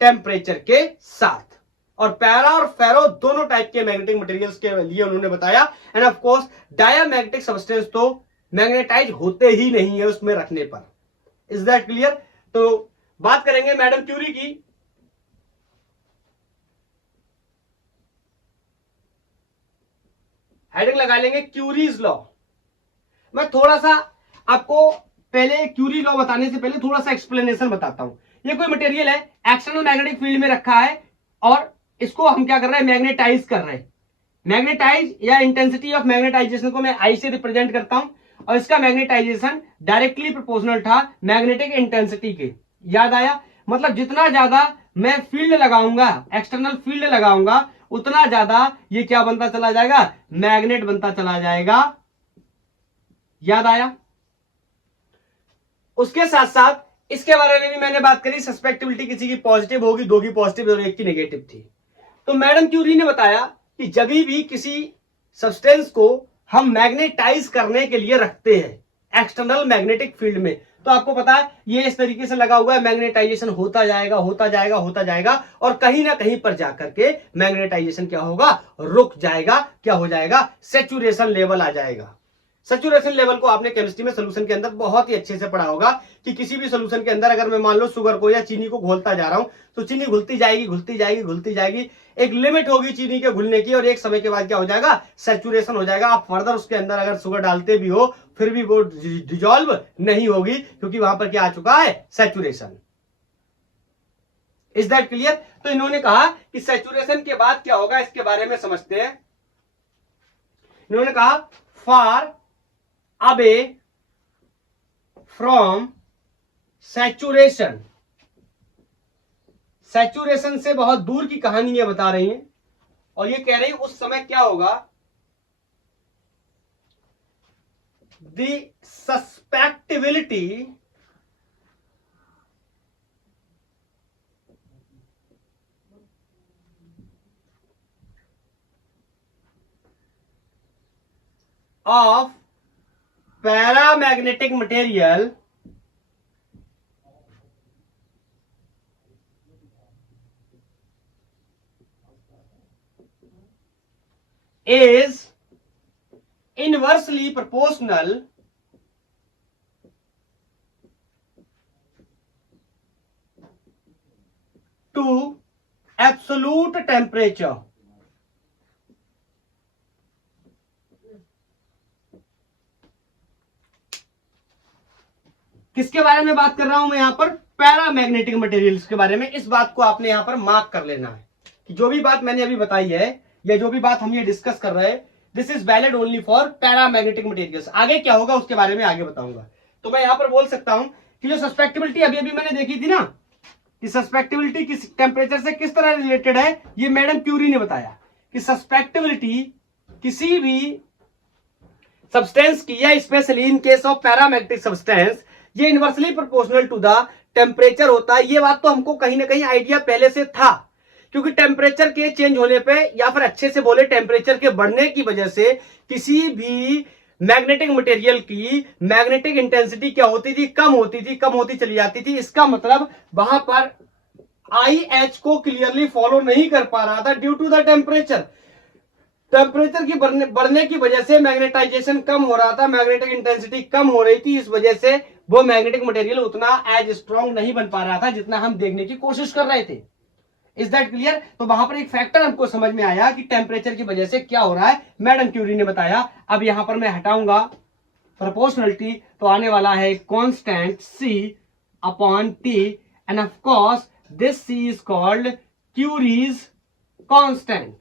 टेम्परेचर के साथ। और पैरा और फेरो दोनों टाइप के मैग्नेटिक मटेरियल्स के लिए उन्होंने बताया। And of course diamagnetic substance तो मैग्नेटाइज होते ही नहीं है उसमें रखने पर। Is that clear? तो बात करेंगे मैडम क्यूरी की। हेडिंग लगा लेंगे क्यूरीज लॉ। मैं थोड़ा सा आपको पहले क्यूरी लॉ बताने से पहले थोड़ा सा एक्सप्लेनेशन बताता हूं। ये कोई मटेरियल है, एक्सटर्नल मैग्नेटिक फील्ड में रखा है, और इसको हम क्या कर रहे हैं? मैग्नेटाइज कर रहे हैं। मैग्नेटाइज या इंटेंसिटी ऑफ मैग्नेटाइजेशन को मैं आई से रिप्रेजेंट करता हूं, और इसका मैग्नेटाइजेशन डायरेक्टली प्रोपोर्शनल था मैग्नेटिक इंटेंसिटी के। याद आया? मतलब जितना ज्यादा मैं फील्ड लगाऊंगा, एक्सटर्नल फील्ड लगाऊंगा, उतना ज्यादा ये क्या बनता चला जाएगा? मैग्नेट बनता चला जाएगा। याद आया? उसके साथ साथ इसके बारे में भी मैंने बात करी, सस्पेक्टिबिलिटी किसी की पॉजिटिव होगी, दो की पॉजिटिव और एक की नेगेटिव थी। तो मैडम क्यूरी ने बताया कि जब भी किसी सब्सटेंस को हम मैग्नेटाइज करने के लिए रखते हैं एक्सटर्नल मैग्नेटिक फील्ड में, तो आपको पता है ये इस तरीके से लगा हुआ है, मैग्नेटाइजेशन होता जाएगा होता जाएगा होता जाएगा, और कहीं ना कहीं पर जाकर के मैग्नेटाइजेशन क्या होगा? रुक जाएगा। क्या हो जाएगा? सैचुरेशन लेवल आ जाएगा। सैचुरेशन लेवल को आपने केमिस्ट्री में सोल्यूशन के अंदर बहुत ही अच्छे से पढ़ा होगा कि किसी भी सोल्यूशन के अंदर अगर मैं मान लो शुगर को या चीनी को घोलता जा रहा हूं, तो चीनी घुलती जाएगी घुलती जाएगी घुलती जाएगी, एक लिमिट होगी चीनी के घुलने की, और एक समय के बाद क्या हो जाएगा? सैचुरेशन हो जाएगा। आप फर्दर उसके अंदर अगर शुगर डालते भी हो फिर भी वो डिजॉल्व नहीं होगी, क्योंकि वहां पर क्या आ चुका है? सैचुरेशन। Is that clear? तो इन्होंने कहा कि सैचुरेशन के बाद क्या होगा, इसके बारे में समझते हैं। इन्होंने कहा फार away from सैचुरेशन, सैचुरेशन से बहुत दूर की कहानी ये बता रही हैं और ये कह रही है उस समय क्या होगा, the susceptibility of paramagnetic material is inversely proportional to absolute temperature. किसके बारे में बात कर रहा हूं मैं यहां पर, पैरामैग्नेटिक मटेरियल्स के बारे में। इस बात को आपने यहां पर मार्क कर लेना है कि जो भी बात मैंने अभी बताई है या जो भी बात हम ये डिस्कस कर रहे हैं, this is valid only for paramagnetic materials. आगे क्या होगा उसके बारे में आगे बताऊंगा। तो मैं यहां पर बोल सकता हूं कि जो सस्पेक्टिबिलिटी अभी अभी मैंने देखी थी ना, कि सस्पेक्टिबिलिटी किस टेम्परेचर से किस तरह रिलेटेड है, ये मैडम क्यूरी ने बताया कि सस्पेक्टिबिलिटी किसी भी सब्सटेंस की या specially in case of paramagnetic substance ये inversely proportional to the temperature होता है। ये बात तो हमको कहीं ना कहीं आइडिया पहले से था, क्योंकि टेम्परेचर के चेंज होने पे या फिर अच्छे से बोले टेम्परेचर के बढ़ने की वजह से किसी भी मैग्नेटिक मटेरियल की मैग्नेटिक इंटेंसिटी क्या होती थी, कम होती थी, कम होती चली जाती थी। इसका मतलब वहां पर IH को क्लियरली फॉलो नहीं कर पा रहा था due to the temperature. Temperature की बढ़ने की वजह से मैग्नेटाइजेशन कम हो रहा था, मैग्नेटिक इंटेंसिटी कम हो रही थी। इस वजह से वो मैग्नेटिक मटेरियल उतना एज स्ट्रॉन्ग नहीं बन पा रहा था जितना हम देखने की कोशिश कर रहे थे। Is that clear? तो वहां पर एक फैक्टर हमको समझ में आया कि टेम्परेचर की वजह से क्या हो रहा है, मैडम क्यूरी ने बताया। अब यहां पर मैं हटाऊंगा प्रोपोर्शनलिटी, तो आने वाला है constant C upon T, and of course C is called Curie's constant.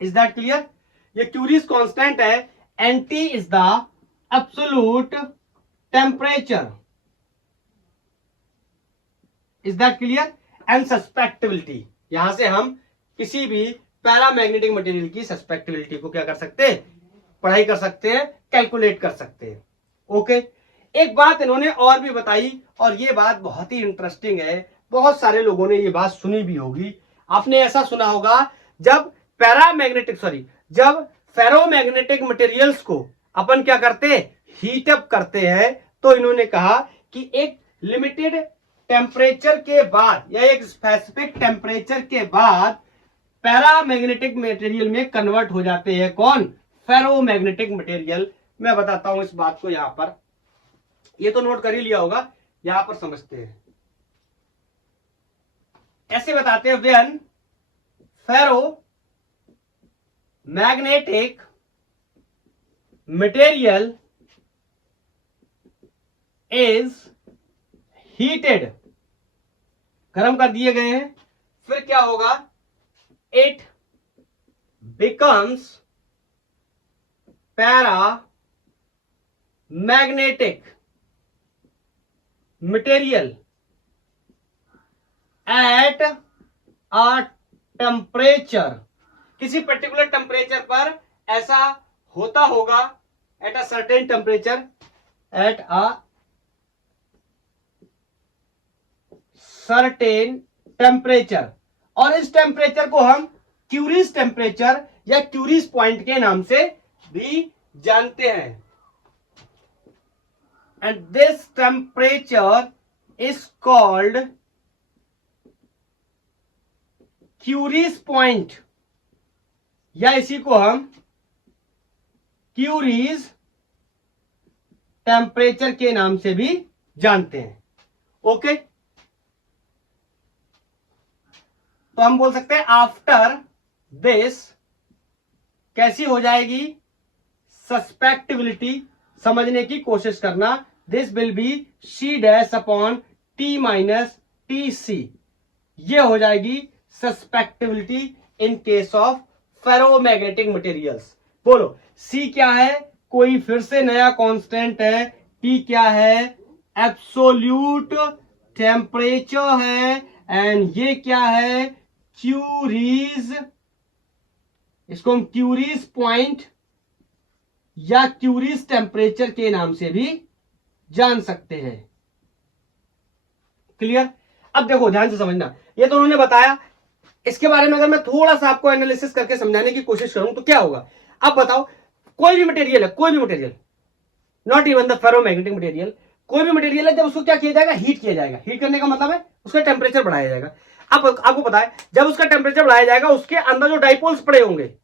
Is that clear? ये क्यूरीज कांस्टेंट है and T is the absolute temperature. Is that clear? And susceptibility, यहां से हम किसी भी पैरामैग्नेटिक मटेरियल की susceptibility को क्या कर सकते हैं, पढ़ाई कर सकते हैं, कैलकुलेट कर सकते हैं। ओके, एक बात इन्होंने और भी बताई और ये बात बहुत ही इंटरेस्टिंग है, बहुत सारे लोगों ने ये बात सुनी भी होगी। आपने ऐसा सुना होगा जब जब फेरोमैग्नेटिक मटेरियल्स को अपन क्या करते हैं, हीट अप करते हैं, तो इन्होंने कहा कि एक लिमिटेड टेम्परेचर के बाद या एक स्पेसिफिक टेम्परेचर के बाद पैरामैग्नेटिक मटेरियल में कन्वर्ट हो जाते हैं। कौन? Ferromagnetic material. मैं बताता हूं इस बात को, यहां पर ये तो नोट कर ही लिया होगा, यहां पर समझते हैं। ऐसे बताते हैं, when ferromagnetic material is heated, गर्म कर दिए गए हैं, फिर क्या होगा, it becomes paramagnetic material at a temperature. किसी पर्टिकुलर टेम्परेचर पर ऐसा होता होगा, at a certain temperature, at a certain temperature, और इस टेम्परेचर को हम क्यूरीज टेम्परेचर या क्यूरीज पॉइंट के नाम से भी जानते हैं। And this temperature is called Curie's point, या इसी को हम क्यूरीज टेम्परेचर के नाम से भी जानते हैं। ओके, तो हम बोल सकते हैं आफ्टर दिस कैसी हो जाएगी, सस्पेक्टिबिलिटी, समझने की कोशिश करना, this will be C dash upon T minus TC, ये हो जाएगी susceptibility in case of ferromagnetic materials. बोलो C क्या है, कोई फिर से नया कांस्टेंट है, T क्या है, एब्सोल्यूट टेम्परेचर है, एंड ये क्या है, क्यूरीज, इसको हम क्यूरीज पॉइंट या क्यूरीज टेम्परेचर के नाम से भी जान सकते हैं। क्लियर? अब देखो ध्यान से समझना, ये तो उन्होंने बताया, इसके बारे में अगर मैं थोड़ा सा आपको एनालिसिस करके समझाने की कोशिश करूं तो क्या होगा। अब बताओ, कोई भी मटेरियल है, कोई भी material, not even the ferromagnetic material, कोई भी मटेरियल है, जब उसको क्या किया जाएगा, हीट किया जाएगा। हीट करने का मतलब है उसका टेम्परेचर बढ़ाया जाएगा। अब आपको पता है, जब उसका टेम्परेचर बढ़ाया जाएगा, उसके अंदर जो डाइपोल्स पड़े होंगे,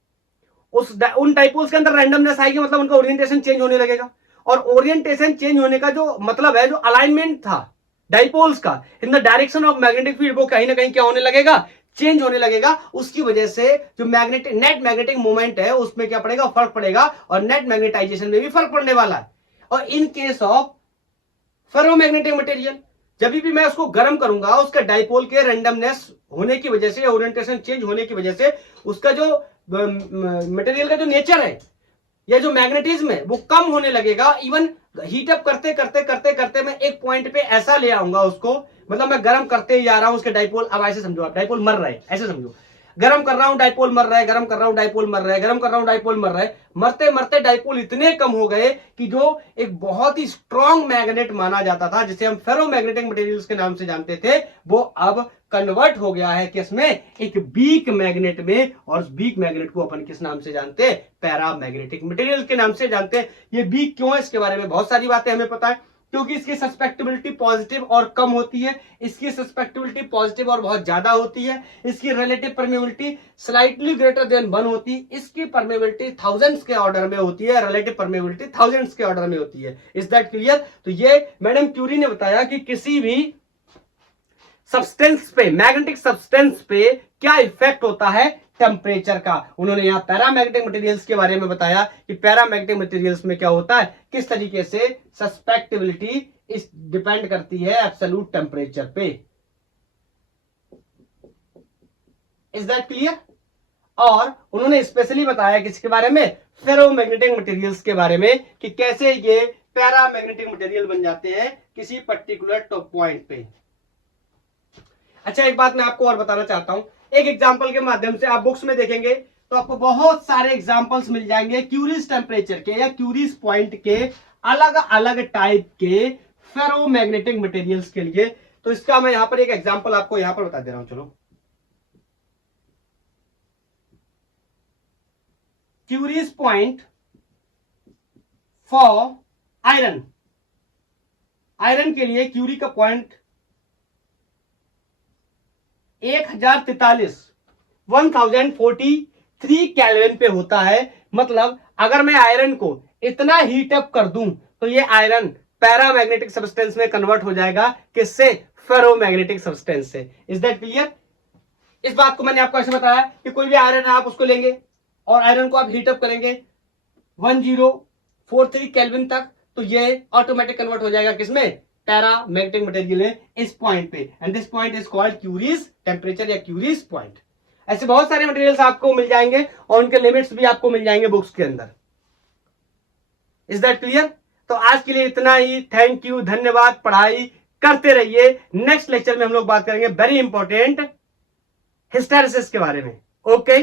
उन डाइपोल्स के अंदर रैंडमनेस आएगी, मतलब उनका ओरिएंटेशन चेंज होने लगेगा। और ओरिएंटेशन चेंज होने का जो मतलब है, जो अलाइनमेंट था डाइपोल्स का in the direction of magnetic field, वो कहीं ना कहीं क्या होने लगेगा, चेंज होने लगेगा। उसकी वजह से जो मैग्नेटिक नेट मैग्नेटिक मूवमेंट है उसमें क्या पड़ेगा, फर्क पड़ेगा, और नेट मैग्नेटाइजेशन में भी फर्क पड़ने वाला है। और इन केस ऑफ फेरोमैग्नेटिक मटेरियल, जब भी मैं उसको गर्म करूंगा, उसका डाइपोल के रैंडमनेस होने की वजह से, ओरिएंटेशन चेंज होने की वजह से, उसका जो मटेरियल का जो नेचर है या जो मैग्नेटिज्म है वो कम होने लगेगा। इवन हीट अप करते करते करते करते मैं एक पॉइंट पे ऐसा ले आऊंगा उसको, मतलब मैं गर्म करते ही जा रहा हूं उसके डाइपोल, अब ऐसे समझो आप, डाइपोल मर रहा है, ऐसे समझो, गर्म कर रहा हूं डाइपोल मर रहा है, गर्म कर रहा हूं डाइपोल मर रहा है, गर्म कर रहा हूं डाइपोल मर रहा है। मरते मरते डाइपोल इतने कम हो गए कि जो एक बहुत ही स्ट्रॉन्ग मैग्नेट माना जाता था, जिसे हम फेरोमैग्नेटिक मटेरियल्स के नाम से जानते थे, वो अब कन्वर्ट हो गया है किसमें, एक वीक मैग्नेट में। और उस वीक मैग्नेट को अपन किस नाम से जानते हैं, पैरामैग्नेटिक मटेरियल के नाम से जानते हैं। ये वीक क्यों है, इसके बारे में बहुत सारी बातें हमें पता है, क्योंकि इसकी सस्पेक्टिबिलिटी पॉजिटिव और कम होती है, इसकी सस्पेक्टिबिलिटी पॉजिटिव और बहुत ज्यादा होती है, इसकी relative permeability slightly greater than 1 होती है, इसकी परमेबिलिटी थाउजेंड्स के ऑर्डर में होती है, रिलेटिव परमेबिलिटी थाउजेंड्स के ऑर्डर में होती है। Is that clear? तो ये मैडम क्यूरी ने बताया कि किसी भी सब्सटेंस पे, मैग्नेटिक सब्सटेंस पे क्या इफेक्ट होता है, टेम्परेचर का। उन्होंने यहां पैरामैग्नेटिक मटेरियल्स के बारे में बताया कि पैरामैग्नेटिक मटेरियल्स में क्या होता है, किस तरीके से सस्पेक्टिबिलिटी इस डिपेंड करती है एब्सोल्यूट टेम्परेचर पे। Is that clear? और उन्होंने स्पेशली बताया किसके बारे में, फेरोमैग्नेटिक मटेरियल्स के बारे में, कि कैसे ये पैरामैग्नेटिक मटेरियल बन जाते हैं किसी पर्टिकुलर टॉप पॉइंट पे। अच्छा, एक बात मैं आपको और बताना चाहता हूं, एक एग्जांपल के माध्यम से। आप बुक्स में देखेंगे तो आपको बहुत सारे एग्जांपल्स मिल जाएंगे क्यूरीज टेम्परेचर के या क्यूरीज पॉइंट के, अलग अलग टाइप के फेरोमैग्नेटिक मटेरियल्स के लिए। तो इसका मैं यहां पर एक एग्जांपल आपको यहां पर बता दे रहा हूं। चलो, Curie's point for iron, iron के लिए क्यूरी का पॉइंट 1043 केल्विन पे होता है। मतलब अगर मैं आयरन को इतना हीट अप कर दूं तो ये आयरन पैरामैग्नेटिक सब्सटेंस में कन्वर्ट हो जाएगा, किससे, फेरोमैग्नेटिक सब्सटेंस से। Is that clear? इस बात को मैंने आपको ऐसे बताया कि कोई भी आयरन है, आप उसको लेंगे और आयरन को आप हीट अप करेंगे 1043 केल्विन तक, तो ये ऑटोमेटिक कन्वर्ट हो जाएगा किसमें, पैरामैग्नेटिक मटेरियल है इस पॉइंट पे, and this point is called curies temperature या क्यूरीज पॉइंट। ऐसे बहुत सारे मटेरियल्स आपको मिल जाएंगे और उनके लिमिट्स भी आपको मिल जाएंगे बुक्स के अंदर। Is that clear? तो आज के लिए इतना ही। थैंक यू, धन्यवाद। पढ़ाई करते रहिए। नेक्स्ट लेक्चर में हम लोग बात करेंगे वेरी इंपॉर्टेंट हिस्टैरिसीस के बारे में। ओके